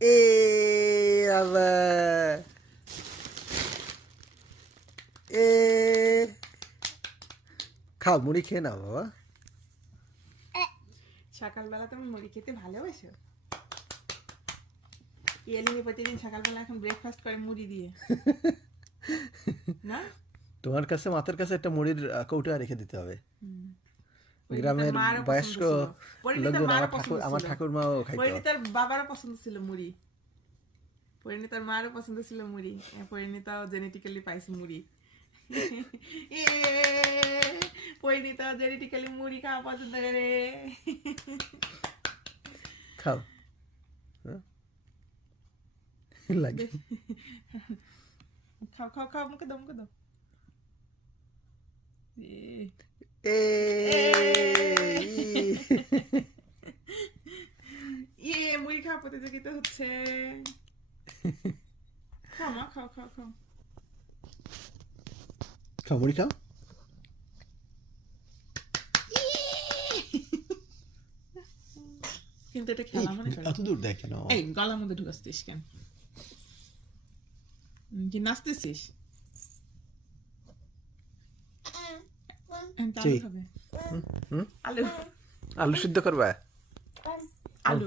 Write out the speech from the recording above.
এ বাবা এ খাও মুড়ি খেয়ে নাও বাবা। সকালবেলা তুমি মুড়ি খেতে ভালোবাসো? ইয়ালিনী প্রতিদিন সকালবেলা এখন ব্রেকফাস্ট করে মুড়ি দিয়ে, না? তোমার কাছে মাথার কাছে একটা মুড়ির কৌটা রেখে দিতে হবে। পরিণীতার গ্রামের মারও বয়স্ক পছন্দ ছিল, পরিণীতার লোকজন মারও পছন্দ আমার ছিল, ঠাকুরমাও খাইতো। পরিণীতার বাবারও পছন্দ ছিল মুড়ি, পরিণীতার মারও পছন্দ ছিল মুড়ি, পরিণীতাও জেনেটিক্যালি পাইছে মুড়ি। পরিণীতা জেনেটিক্যালি মুড়ি খাওয়া পছন্দ করে। খাও লাগে খাও খাও খাও, মুখে দাও মুখে দাও। এ ইয়ে মুড়ি খাওয়া প্রতিযোগিতা হচ্ছে। খাও মা, খাও খাও খাও। খাও মুড়ি খাও। কিন্তু এটা খেলা মনে করো। এত দূর দেয় কেন? এই গলার মধ্যে ঢুকাচ্ছিস কেন? কি নাচতেছিস? আলু খাবে? আলু আলু সিদ্ধ করবা? আলু